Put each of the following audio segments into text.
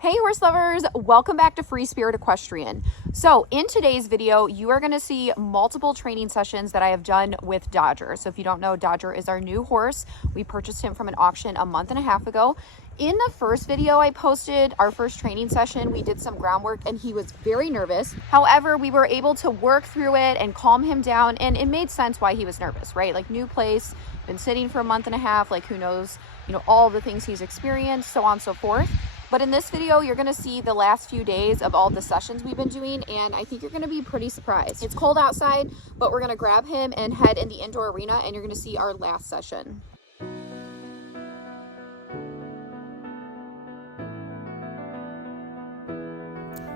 Hey horse lovers, welcome back to Free Spirit Equestrian. So in today's video, you are going to see multiple training sessions that I have done with Dodger. So if you don't know, Dodger is our new horse. We purchased him from an auction a month and a half ago. In the first video I posted, our first training session, we did some groundwork and he was very nervous. However, we were able to work through it and calm him down, and it made sense why he was nervous, right? Like, new place, been sitting for a month and a half, like who knows, all the things he's experienced, so on and so forth. But in this video, you're gonna see the last few days of all the sessions we've been doing, and I think you're gonna be pretty surprised. It's cold outside, but we're gonna grab him and head in the indoor arena, and you're gonna see our last session.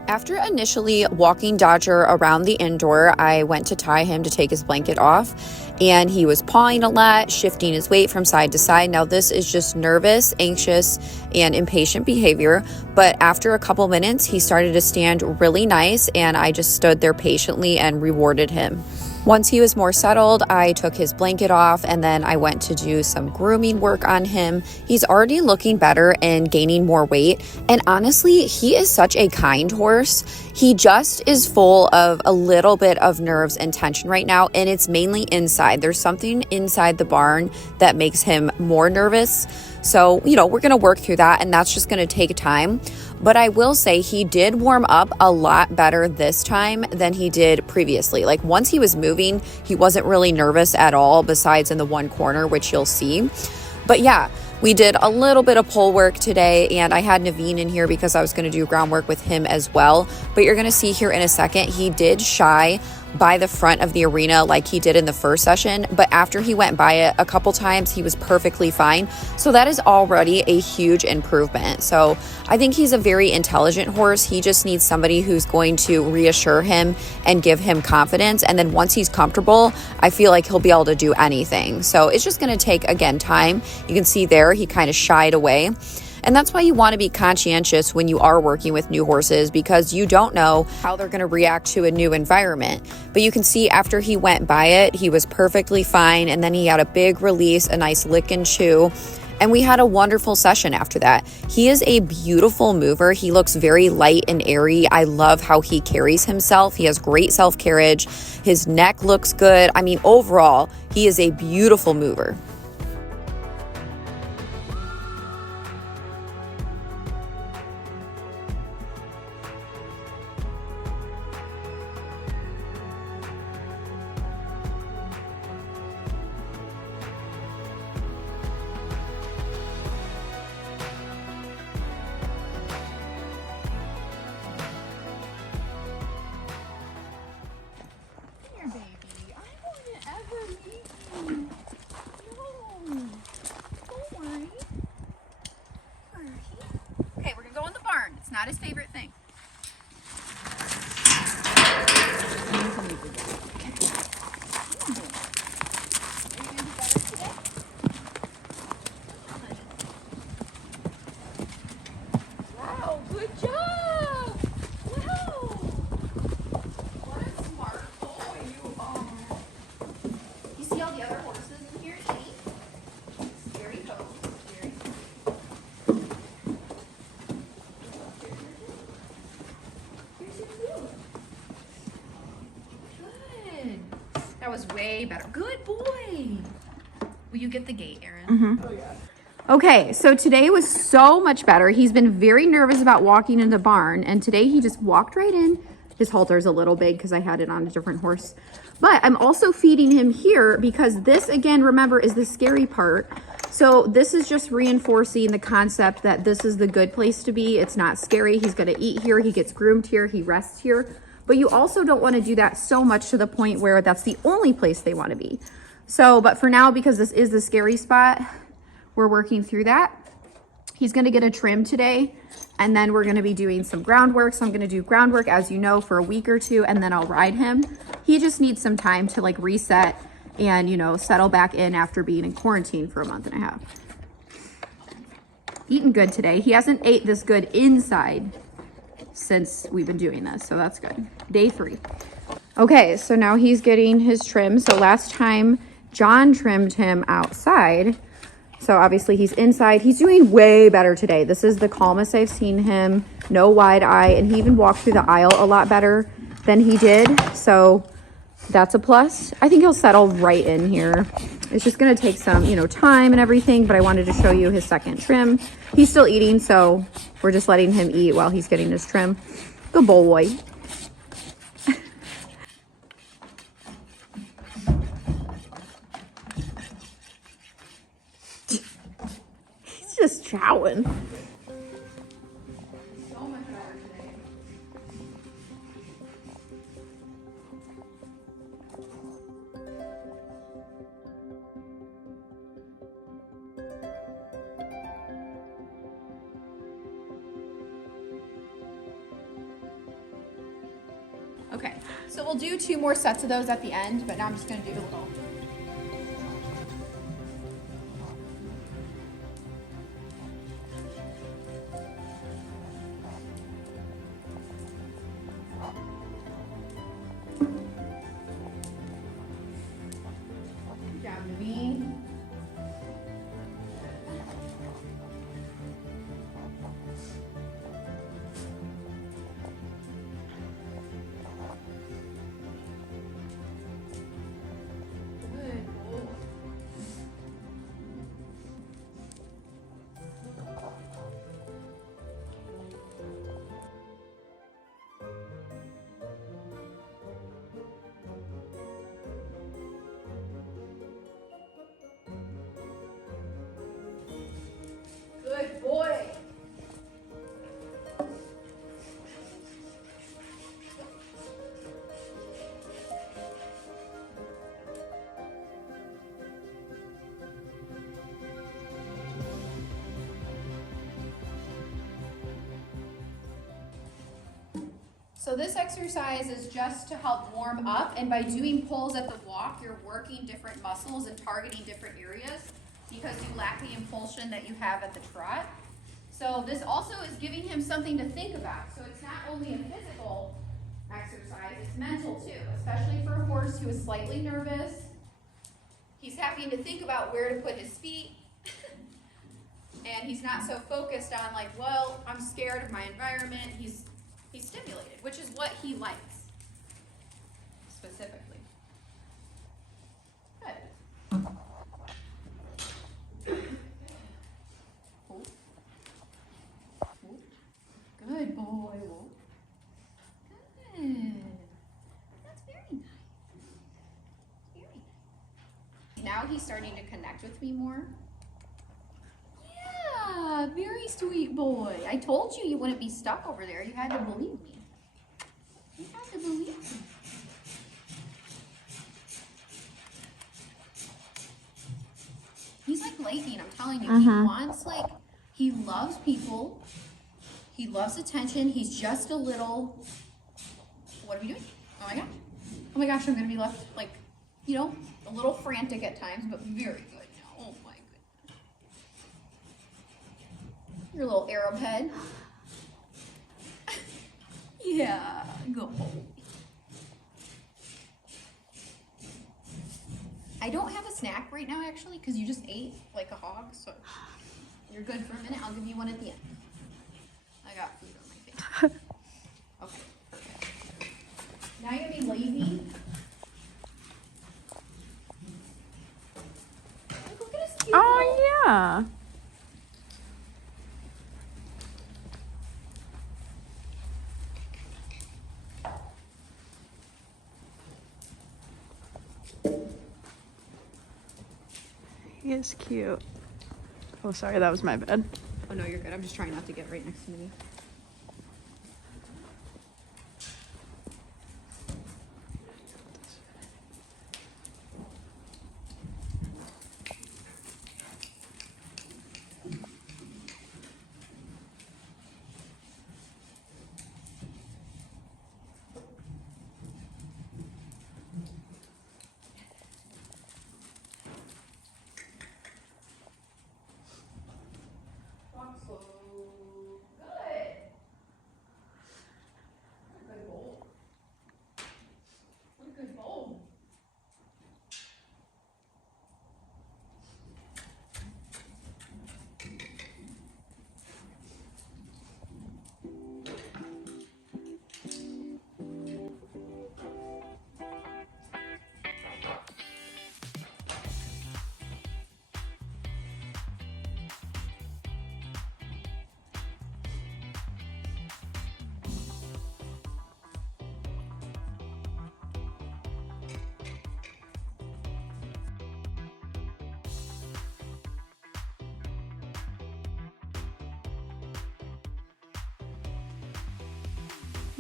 After initially walking Dodger around the indoor, I went to tie him to take his blanket off, and he was pawing a lot, shifting his weight from side to side. Now, this is just nervous, anxious, and impatient behavior, but after a couple minutes, he started to stand really nice, and I just stood there patiently and rewarded him. Once he was more settled, I took his blanket off, and then I went to do some grooming work on him. He's already looking better and gaining more weight. And honestly, he is such a kind horse. He just is full of a little bit of nerves and tension right now, and it's mainly inside. There's something inside the barn that makes him more nervous. So, we're going to work through that, and that's just going to take time. But I will say he did warm up a lot better this time than he did previously. Like, once he was moving, he wasn't really nervous at all, besides in the one corner, which you'll see. But yeah, we did a little bit of pole work today, and I had Naveen in here because I was going to do groundwork with him as well. But you're going to see here in a second, he did shy by the front of the arena like he did in the first session, but after he went by it a couple times, he was perfectly fine. So that is already a huge improvement. So I think he's a very intelligent horse. He just needs somebody who's going to reassure him and give him confidence. And then once he's comfortable, I feel like he'll be able to do anything. So it's just going to take, again, time. You can see there, he kind of shied away. And that's why you want to be conscientious when you are working with new horses, because you don't know how they're going to react to a new environment. But you can see after he went by it, he was perfectly fine. And then he had a big release, a nice lick and chew. And we had a wonderful session after that. He is a beautiful mover. He looks very light and airy. I love how he carries himself. He has great self-carriage. His neck looks good. I mean, overall, he is a beautiful mover. Okay, we're gonna go in the barn. It's not his favorite thing. Wow, good job! Wow! What a smart boy you are. You see all the other horses in here, Jenny? Scary goes. Scary. Good. That was way better. Good boy. Will you get the gate, Erin? Mm-hmm. Oh, yeah. Okay, so today was so much better. He's been very nervous about walking in the barn, and today he just walked right in. His halter's a little big because I had it on a different horse. But I'm also feeding him here because this, again, remember, is the scary part. So this is just reinforcing the concept that this is the good place to be. It's not scary. He's going to eat here. He gets groomed here. He rests here. But you also don't want to do that so much to the point where that's the only place they want to be. So, but for now, because this is the scary spot, we're working through that. He's going to get a trim today, and then we're going to be doing some groundwork. So I'm going to do groundwork, as you know, for a week or two, and then I'll ride him. He just needs some time to like reset and, settle back in after being in quarantine for a month and a half. Eating good today. He hasn't ate this good inside since we've been doing this, so that's good. Day 3. Okay, so now he's getting his trim. So last time John trimmed him outside. So obviously he's inside. He's doing way better today. This is the calmest I've seen him. No wide eye. And he even walked through the aisle a lot better than he did. So that's a plus. I think he'll settle right in here. It's just going to take some, you know, time and everything. But I wanted to show you his second trim. He's still eating, so we're just letting him eat while he's getting his trim. Good boy. He's just chowing. Okay, so we'll do 2 more sets of those at the end, but now I'm just gonna do a little. Good job, Naveen. Good boy. So this exercise is just to help warm up, and by doing pulls at the walk, you're working different muscles and targeting different areas because you lack the impulsion that you have at the trot. So this also is giving him something to think about. So it's not only a physical exercise, it's mental too, especially for a horse who is slightly nervous. He's having to think about where to put his feet. And he's not so focused on like, well, I'm scared of my environment. He's stimulated, which is what he likes, specifically. Good. Good boy. Good. That's very nice. Very nice. Now he's starting to connect with me more. Yeah, very sweet boy. I told you wouldn't be stuck over there. You had to believe me. You had to believe me. He's like lightning, I'm telling you. He wants, like, he loves people. He loves attention. He's just a little, what are we doing? Oh my gosh. Oh my gosh, I'm going to be left, like, you know, a little frantic at times, but very good now. Oh my goodness. Your little Arab head. Yeah, go. I don't have a snack right now, actually, because you just ate like a hog, so you're good for a minute. I'll give you one at the end. I got food on my face. Okay, perfect. Now you're gonna be lazy. Look at his cute Oh, yeah. He is cute. Oh, sorry, that was my bed. Oh no, you're good. I'm just trying not to get right next to me. Walk slow. Good.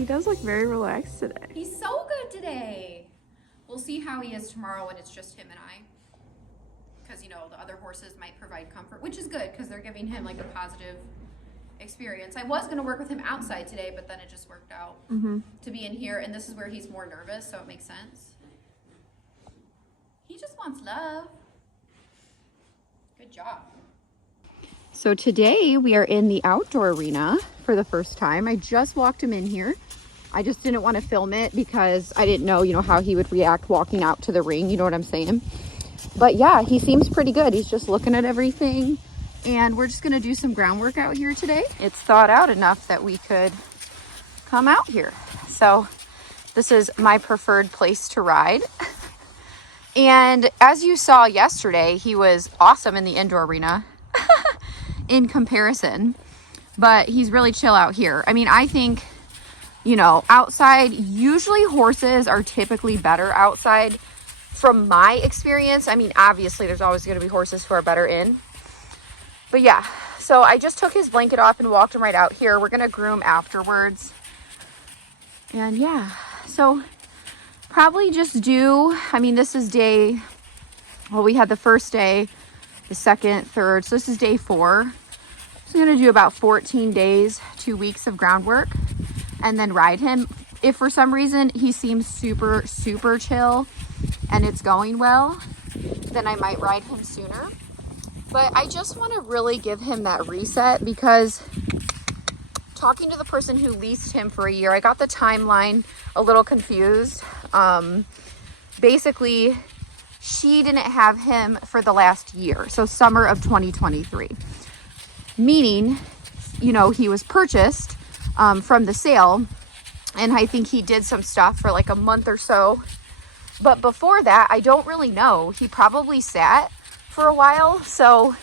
He does look very relaxed today. He's so good today. We'll see how he is tomorrow when it's just him and I. Because, you know, the other horses might provide comfort, which is good because they're giving him like a positive experience. I was going to work with him outside today, but then it just worked out to be in here. And this is where he's more nervous, so it makes sense. He just wants love. Good job. So today we are in the outdoor arena for the first time. I just walked him in here. I just didn't want to film it because I didn't know, you know, how he would react walking out to the ring. You know what I'm saying? But yeah, he seems pretty good. He's just looking at everything. And we're just going to do some groundwork out here today. It's thawed out enough that we could come out here. So this is my preferred place to ride. And as you saw yesterday, he was awesome in the indoor arena in comparison. But he's really chill out here. I mean, I think, you know, outside, usually horses are typically better outside from my experience. I mean, obviously there's always going to be horses who are better in. But yeah, so I just took his blanket off and walked him right out here. We're going to groom afterwards. And yeah, so probably just do, I mean, this is day, well, we had the first day, the second, third. So this is day 4. So I'm going to do about 14 days, 2 weeks of groundwork and then ride him. If for some reason he seems super, super chill and it's going well, then I might ride him sooner. But I just want to really give him that reset because talking to the person who leased him for a year, I got the timeline a little confused. Basically, she didn't have him for the last year, so summer of 2023. Meaning, you know, he was purchased from the sale, and I think he did some stuff for like a month or so. But before that, I don't really know. He probably sat for a while. So,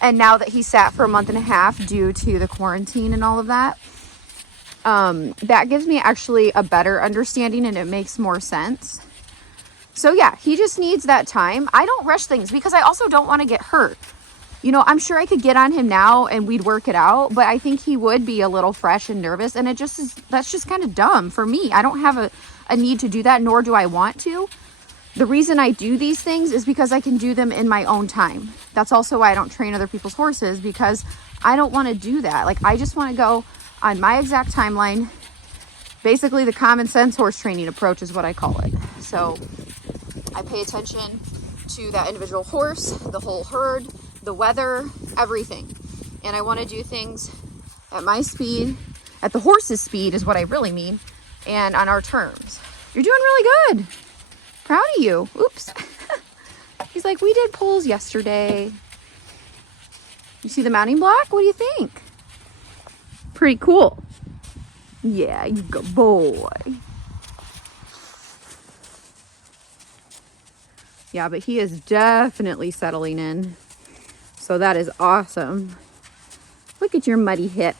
and now that he sat for a month and a half due to the quarantine and all of that, that gives me actually a better understanding and it makes more sense. So yeah, he just needs that time. I don't rush things because I also don't want to get hurt. You know, I'm sure I could get on him now and we'd work it out, but I think he would be a little fresh and nervous, and it just is, that's just kind of dumb for me. I don't have a need to do that, nor do I want to. The reason I do these things is because I can do them in my own time. That's also why I don't train other people's horses, because I don't want to do that. Like, I just want to go on my exact timeline. Basically, the common sense horse training approach is what I call it. So I pay attention to that individual horse, the whole herd, the weather, everything. And I want to do things at my speed, at the horse's speed is what I really mean, and on our terms. You're doing really good. Proud of you. Oops. He's like, we did pulls yesterday. You see the mounting block? What do you think? Pretty cool. Yeah, you good boy. Yeah, but he is definitely settling in. So that is awesome. Look at your muddy hip.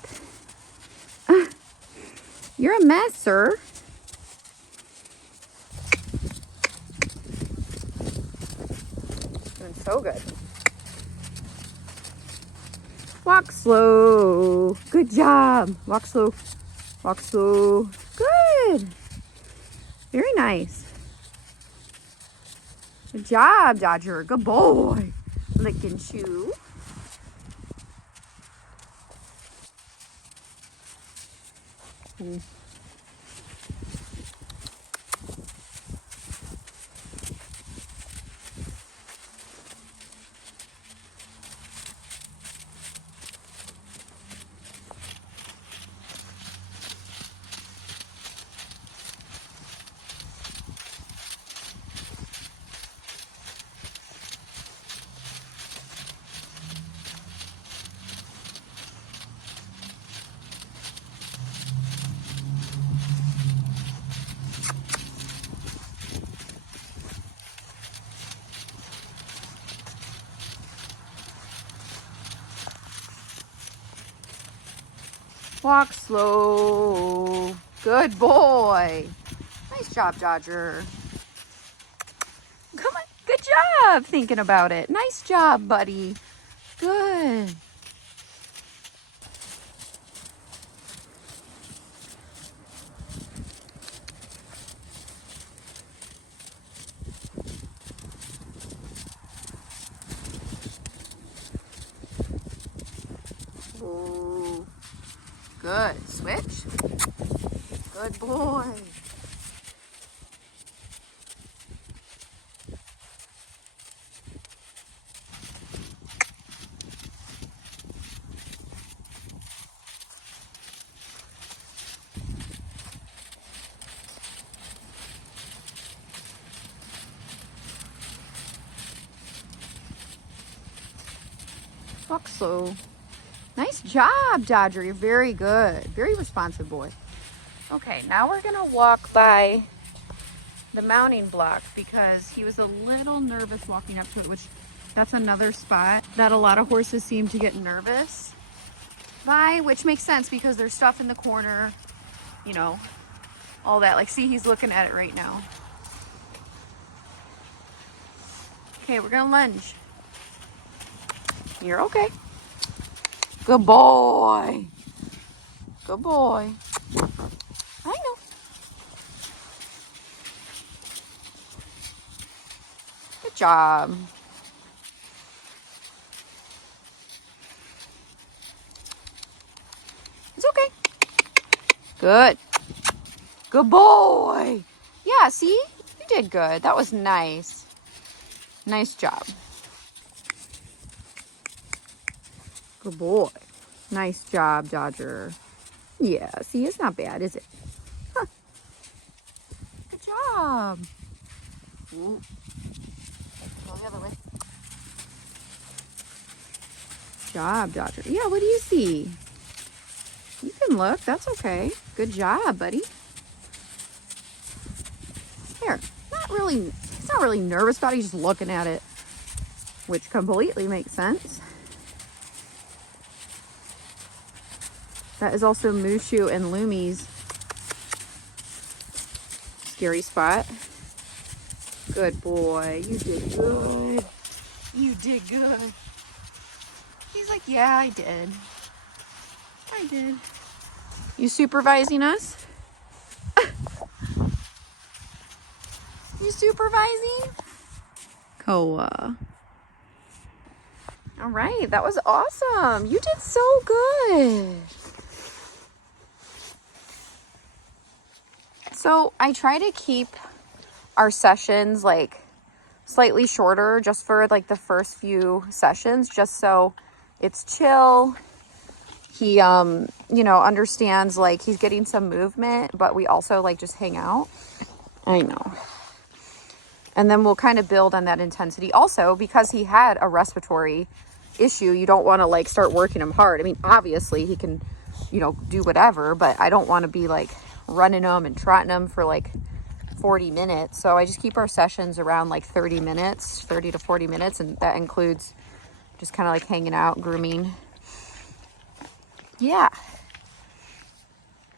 You're a mess, sir. Doing so good. Walk slow. Good job. Walk slow. Walk slow. Good. Very nice. Good job, Dodger. Good boy. Lick and chew. Walk slow. Good boy. Nice job, Dodger. Come on. Good job thinking about it. Nice job, buddy. Good. Good. Switch. Good boy. Walk slow. Nice job, Dodger. You're very good. Very responsive boy. Okay, now we're gonna walk by the mounting block because he was a little nervous walking up to it, which that's another spot that a lot of horses seem to get nervous by, which makes sense because there's stuff in the corner, you know, all that. Like, see, he's looking at it right now. Okay, we're gonna lunge. You're okay. Good boy. Good boy. I know. Good job. It's okay. Good. Good boy. Yeah, see? You did good. That was nice. Nice job. Good boy. Nice job, Dodger. Yeah, see, it's not bad, is it? Huh. Good job. Ooh. Go the other way. Job, Dodger. Yeah, what do you see? You can look. That's okay. Good job, buddy. Here. He's not really nervous about it. He's just looking at it, which completely makes sense. That is also Mushu and Lumi's scary spot. Good boy. You did good. You did good. He's like, yeah, I did. I did. You supervising us? You supervising? Koa. All right, that was awesome. You did so good. So I try to keep our sessions like slightly shorter just for like the first few sessions, just so it's chill. He, you know, understands like he's getting some movement, but we also like just hang out. I know. And then we'll kind of build on that intensity. Also, because he had a respiratory issue, you don't want to like start working him hard. I mean, obviously he can, you know, do whatever, but I don't want to be like running them and trotting them for like 40 minutes. So I just keep our sessions around like 30 minutes, 30 to 40 minutes. And that includes just kind of like hanging out, grooming. Yeah.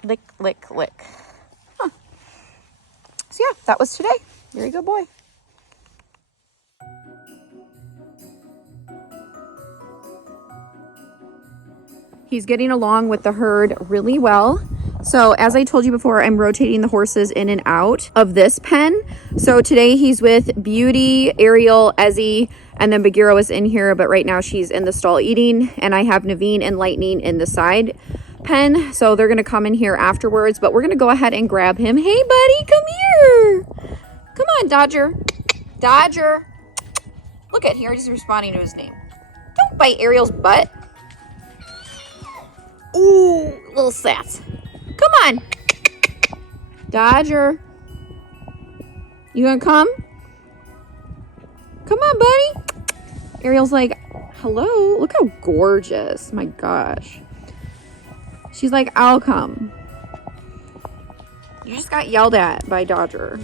Lick, lick, lick. Huh. So yeah, that was today. Very good boy. He's getting along with the herd really well. So as I told you before, I'm rotating the horses in and out of this pen. So today he's with Beauty, Ariel, Ezzy, and then Bagheera is in here, but right now she's in the stall eating, and I have Naveen and Lightning in the side pen. So they're gonna come in here afterwards, but we're gonna go ahead and grab him. Hey buddy, come here. Come on, Dodger. Dodger. Look at here, he's responding to his name. Don't bite Ariel's butt. Ooh, little sass. Come on. Dodger. You gonna come? Come on, buddy. Ariel's like, hello. Look how gorgeous. My gosh. She's like, I'll come. You just got yelled at by Dodger.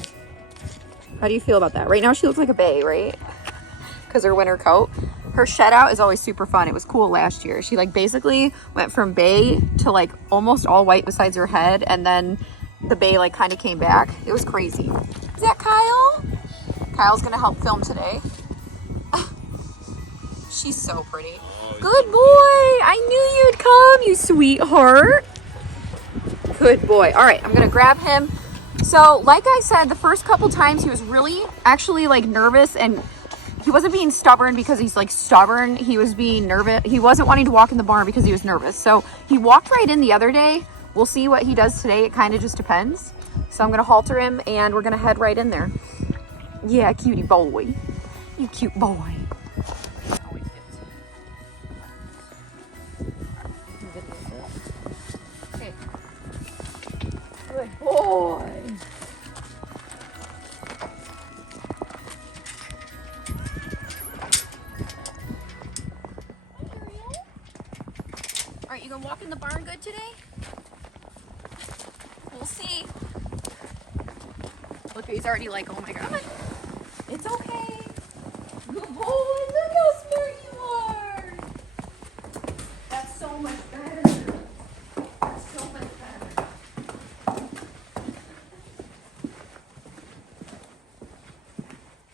How do you feel about that? Right now she looks like a bay, right? Because her winter coat. Her shed out is always super fun. It was cool last year. She like basically went from bay to like almost all white besides her head, and then the bay like kind of came back. It was crazy. Is that Kyle? Kyle's gonna help film today. She's so pretty. Good boy. I knew you'd come, you sweetheart. Good boy. All right, I'm gonna grab him. So like I said, the first couple times he was really actually like nervous and he wasn't being stubborn because he's like stubborn. He was being nervous. He wasn't wanting to walk in the barn because he was nervous. So he walked right in the other day. We'll see what he does today. It kind of just depends. So I'm going to halter him and we're going to head right in there. Yeah, cutie boy. You cute boy. Okay. Good boy. All right, you gonna walk in the barn good today? We'll see. Look, he's already like, oh my God. It's okay. Good boy, look how smart you are. That's so much better. That's so much better.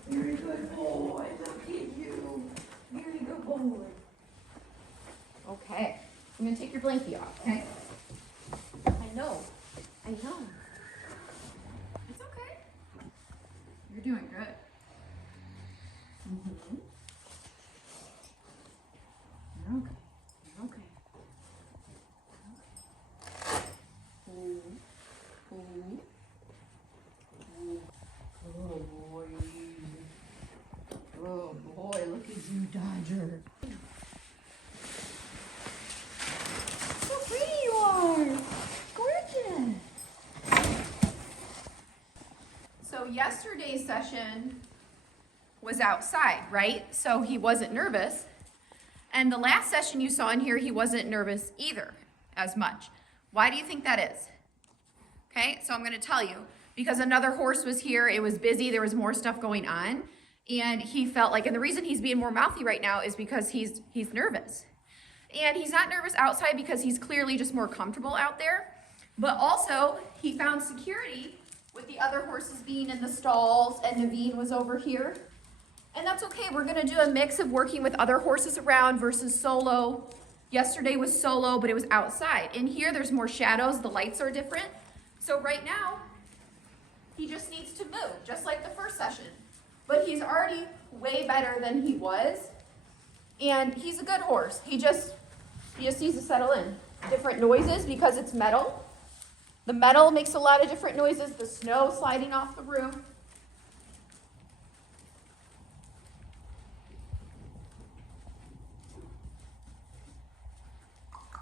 Very good boy, look at you. Very good boy. Okay, I'm gonna take your blankie off, okay? I know. It's okay. You're doing good. Mm-hmm. You're okay. You're okay. Ooh. Ooh. Ooh. Oh boy. Oh boy, look at you, Dodger. So pretty you are. Gorgeous. So yesterday's session was outside, right? So he wasn't nervous. And the last session you saw in here, he wasn't nervous either as much. Why do you think that is? Okay, so I'm gonna tell you. Because another horse was here, it was busy, there was more stuff going on. And he felt like, and the reason he's being more mouthy right now is because he's nervous. And he's not nervous outside because he's clearly just more comfortable out there. But also, he found security with the other horses being in the stalls and Naveen was over here. And that's okay, we're gonna do a mix of working with other horses around versus solo. Yesterday was solo, but it was outside. In here, there's more shadows, the lights are different. So right now, he just needs to move, just like the first session. But he's already way better than he was. And he's a good horse. He just needs to settle in. Different noises because it's metal. The metal makes a lot of different noises. The snow sliding off the roof.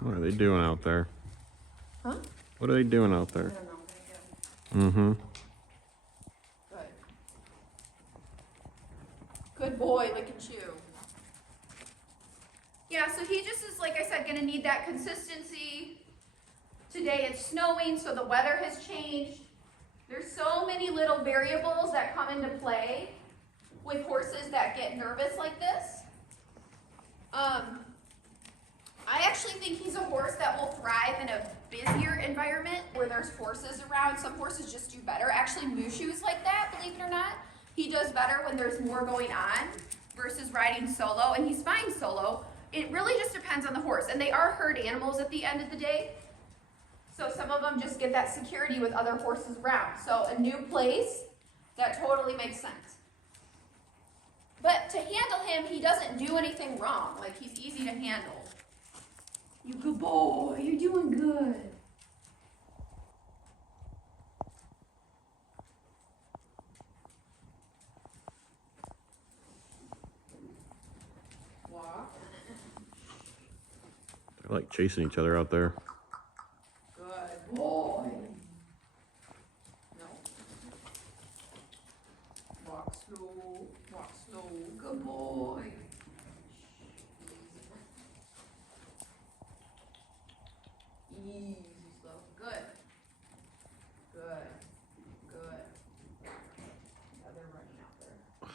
What are they doing out there? Huh? What are they doing out there? I don't know. Mm-hmm. Good. Good boy, look at you. Yeah, so he just is, like I said, gonna need that consistency. Today it's snowing, so the weather has changed. There's so many little variables that come into play with horses that get nervous like this. I actually think he's a horse that will thrive in a busier environment where there's horses around. Some horses just do better. Actually, Mushu is like that, believe it or not. He does better when there's more going on versus riding solo, and he's fine solo. It really just depends on the horse, and they are herd animals at the end of the day. So some of them just get that security with other horses around. So a new place, that totally makes sense. But to handle him, he doesn't do anything wrong. Like, he's easy to handle. You good boy, you're doing good. Walk. They're like chasing each other out there. Good boy. No. Walk slow, walk slow. Good boy. Easy slow. Good. Good. Good. Now they're running out there.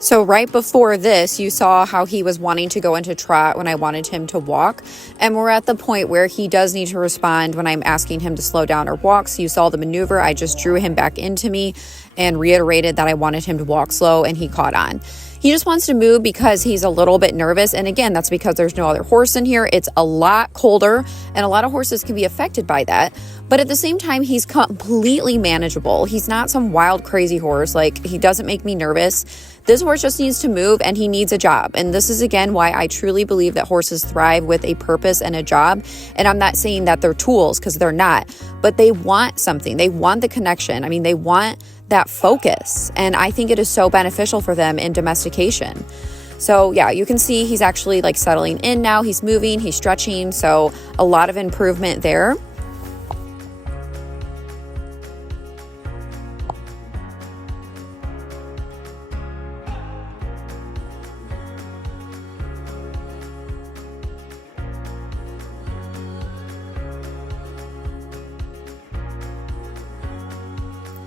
So right before this, you saw how he was wanting to go into trot when I wanted him to walk. And we're at the point where he does need to respond when I'm asking him to slow down or walk. So you saw the maneuver. I just drew him back into me and reiterated that I wanted him to walk slow, and he caught on. He just wants to move because he's a little bit nervous. And again, that's because there's no other horse in here. It's a lot colder, and a lot of horses can be affected by that. But at the same time, he's completely manageable. He's not some wild, crazy horse. Like, he doesn't make me nervous. This horse just needs to move, and he needs a job. And this is, again, why I truly believe that horses thrive with a purpose and a job. And I'm not saying that they're tools, because they're not. But they want something. They want the connection. I mean, they want that focus. And I think it is so beneficial for them in domestication. So yeah, you can see he's actually like settling in now. He's moving, he's stretching. So a lot of improvement there.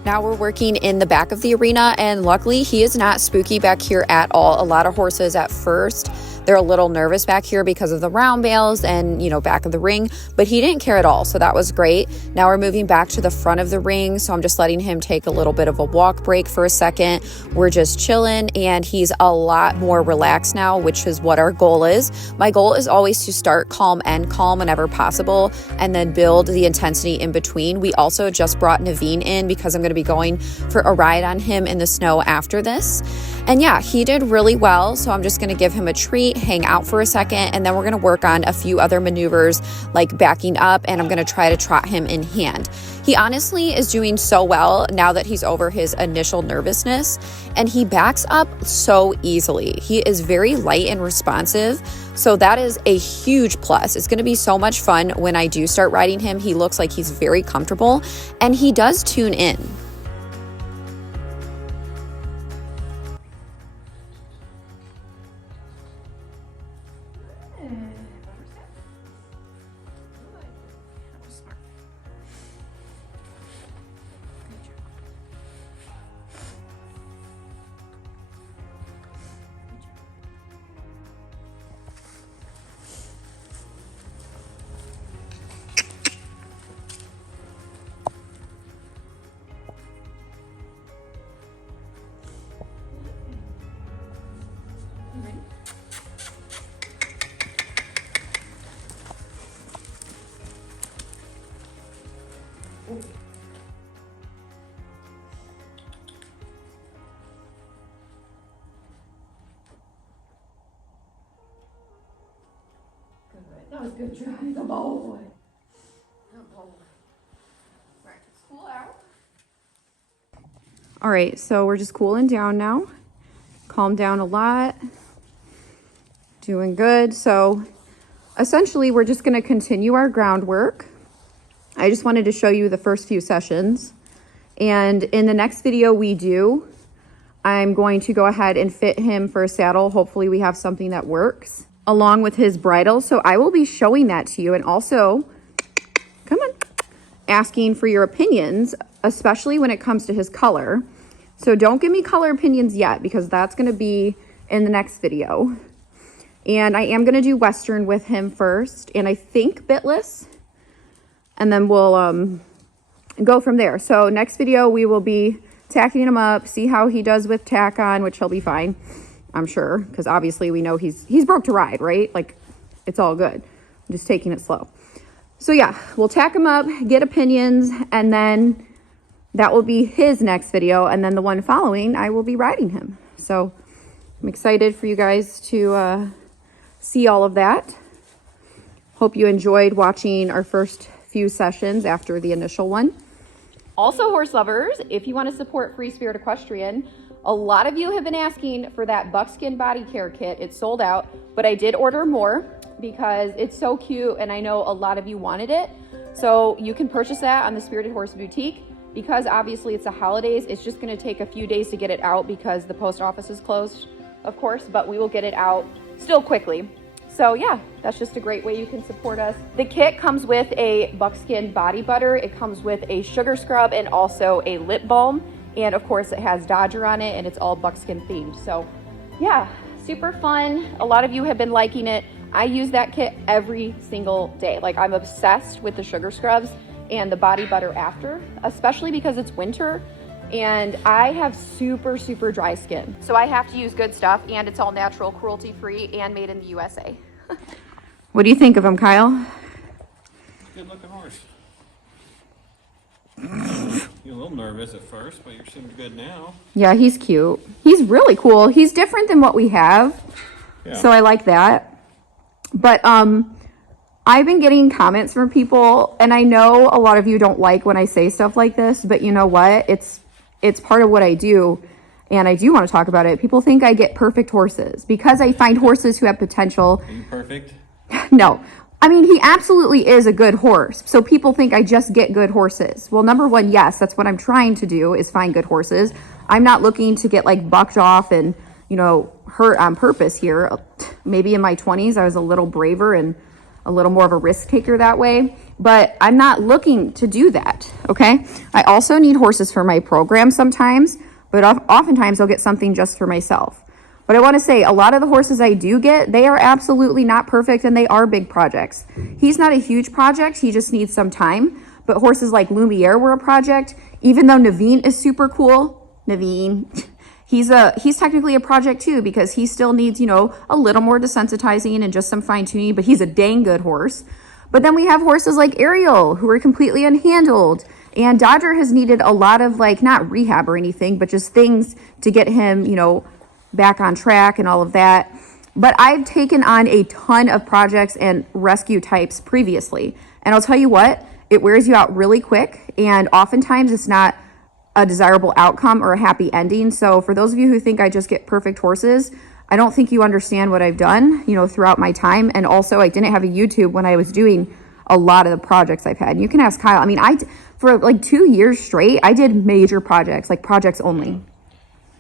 Now we're working in the back of the arena, and luckily he is not spooky back here at all. A lot of horses at first, they're a little nervous back here because of the round bales and, you know, back of the ring, but he didn't care at all. So that was great. Now we're moving back to the front of the ring. So I'm just letting him take a little bit of a walk break for a second. We're just chilling, and he's a lot more relaxed now, which is what our goal is. My goal is always to start calm whenever possible, and then build the intensity in between. We also just brought Naveen in because I'm going to be going for a ride on him in the snow after this. And yeah, he did really well. So I'm just going to give him a treat, hang out for a second, and then we're going to work on a few other maneuvers like backing up, and I'm going to try to trot him in hand. He honestly is doing so well now that he's over his initial nervousness, and he backs up so easily. He is very light and responsive. So that is a huge plus. It's going to be so much fun when I do start riding him. He looks like he's very comfortable, and he does tune in. That was a good try. The boy. Right, it's cool out. All right, so we're just cooling down now. Calmed down a lot. Doing good. So essentially, we're just going to continue our groundwork. I just wanted to show you the first few sessions. And in the next video I'm going to go ahead and fit him for a saddle. Hopefully we have something that works along with his bridle. So I will be showing that to you, and also, come on, asking for your opinions, especially when it comes to his color. So don't give me color opinions yet, because that's going to be in the next video. And I am going to do Western with him first, and I think bitless, and then we'll go from there. So next video, we will be tacking him up, see how he does with tack on, which he'll be fine, I'm sure, because obviously we know he's broke to ride, right? Like, it's all good. I'm just taking it slow. So yeah, we'll tack him up, get opinions, and then that will be his next video. And then the one following, I will be riding him. So I'm excited for you guys to see all of that. Hope you enjoyed watching our first few sessions after the initial one. Also, horse lovers, if you want to support Free Spirit Equestrian, a lot of you have been asking for that buckskin body care kit. It's sold out, but I did order more because it's so cute, and I know a lot of you wanted it. So you can purchase that on the Spirited Horse Boutique. Because obviously it's the holidays, it's just going to take a few days to get it out because the post office is closed, of course, but we will get it out still quickly. So yeah, that's just a great way you can support us. The kit comes with a buckskin body butter. It comes with a sugar scrub and also a lip balm. And of course it has Dodger on it, and it's all buckskin themed. So yeah, super fun. A lot of you have been liking it. I use that kit every single day. Like, I'm obsessed with the sugar scrubs and the body butter after, especially because it's winter. and I have super, super dry skin. So I have to use good stuff, and it's all natural, cruelty-free, and made in the USA. What do you think of him, Kyle? Good looking horse. You're a little nervous at first, but you seem good now. Yeah, he's cute. He's really cool. He's different than what we have. Yeah. So I like that. But I've been getting comments from people, and I know a lot of you don't like when I say stuff like this, but you know what? It's part of what I do, and I do want to talk about it. People think I get perfect horses because I find horses who have potential. Are you perfect? No. I mean, he absolutely is a good horse. So people think I just get good horses. Well, number one, yes, that's what I'm trying to do is find good horses. I'm not looking to get like bucked off and, you know, hurt on purpose here. Maybe in my 20s, I was a little braver and a little more of a risk taker that way, but I'm not looking to do that. Okay. I also need horses for my program sometimes, but oftentimes I'll get something just for myself. But I want to say a lot of the horses I do get, they are absolutely not perfect, and they are big projects. He's not a huge project. He just needs some time. But horses like Lumiere were a project. Even though Naveen is super cool, Naveen, he's technically a project too, because he still needs, you know, a little more desensitizing and just some fine tuning, but he's a dang good horse. But then we have horses like Ariel, who are completely unhandled. And Dodger has needed a lot of, like, not rehab or anything, but just things to get him, you know, back on track and all of that. But I've taken on a ton of projects and rescue types previously. And I'll tell you what, it wears you out really quick. And oftentimes it's not a desirable outcome or a happy ending. So for those of you who think I just get perfect horses, I don't think you understand what I've done, you know, throughout my time. And also I didn't have a YouTube when I was doing a lot of the projects I've had. And you can ask Kyle. I mean, for like 2 years straight, I did major projects, like projects only.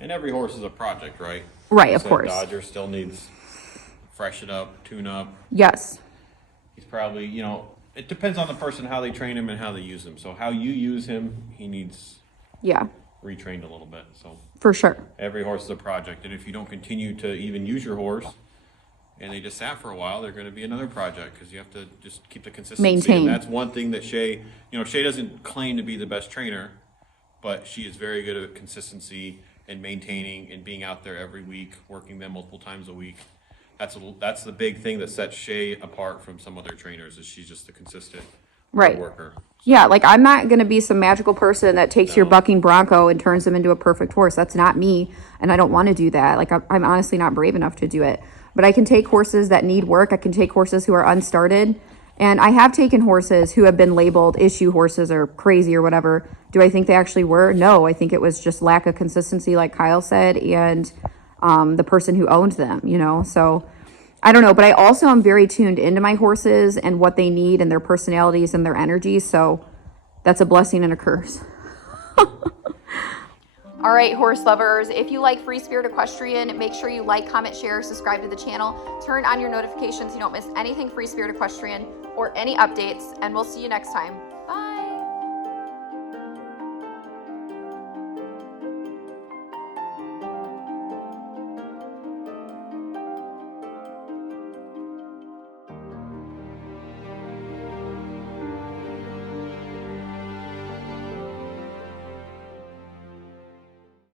And every horse is a project, right? Right, of course. Dodger still needs freshen up, tune up. Yes. He's probably, you know, it depends on the person, how they train him and how they use him. So how you use him, he needs retrained a little bit. So for sure. Every horse is a project. And if you don't continue to even use your horse and they just sat for a while, they're going to be another project because you have to just keep the consistency. Maintain. And that's one thing that Shay, you know, Shay doesn't claim to be the best trainer, but she is very good at consistency and maintaining and being out there every week, working them multiple times a week. That's the big thing that sets Shay apart from some other trainers is she's just a consistent worker. Yeah, like I'm not going to be some magical person that takes your bucking bronco and turns them into a perfect horse. That's not me, and I don't want to do that. Like I'm honestly not brave enough to do it. But I can take horses that need work. I can take horses who are unstarted. And I have taken horses who have been labeled issue horses or crazy or whatever. Do I think they actually were? No, I think it was just lack of consistency, like Kyle said, and the person who owned them, you know? So I don't know, but I also am very tuned into my horses and what they need and their personalities and their energies. So that's a blessing and a curse. All right, horse lovers, if you like Free Spirit Equestrian, make sure you like, comment, share, subscribe to the channel, turn on your notifications so you don't miss anything Free Spirit Equestrian or any updates, and we'll see you next time.